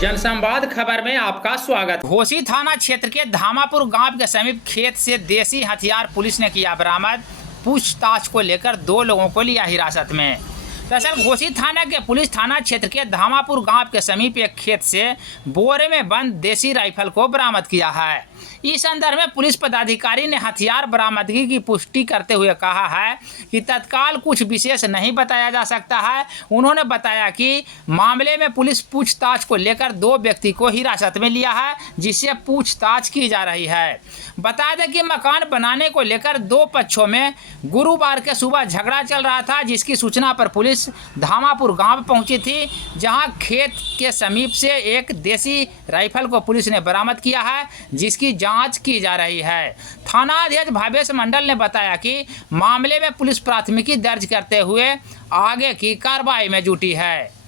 जनसंवाद खबर में आपका स्वागत। घोसी थाना क्षेत्र के धामापुर गांव के समीप खेत से देसी हथियार पुलिस ने किया बरामद। पूछताछ को लेकर 2 लोगों को लिया हिरासत में। दरअसल घोसी थाना के पुलिस थाना क्षेत्र के धामापुर गांव के समीप एक खेत से बोरे में बंद देसी राइफल को बरामद किया है। इस संदर्भ में पुलिस पदाधिकारी ने हथियार बरामदगी की पुष्टि करते हुए कहा है कि तत्काल कुछ विशेष नहीं बताया जा सकता है। उन्होंने बताया कि मामले में पुलिस पूछताछ को लेकर 2 व्यक्ति को हिरासत में लिया है, जिससे पूछताछ की जा रही है। बता दें कि मकान बनाने को लेकर 2 पक्षों में गुरुवार के सुबह झगड़ा चल रहा था, जिसकी सूचना पर पुलिस धामापुर गांव पहुंची थी, जहां खेत के समीप से एक देसी राइफल को पुलिस ने बरामद किया है, जिसकी जांच की जा रही है। थाना अध्यक्ष भावेश मंडल ने बताया कि मामले में पुलिस प्राथमिकी दर्ज करते हुए आगे की कार्रवाई में जुटी है।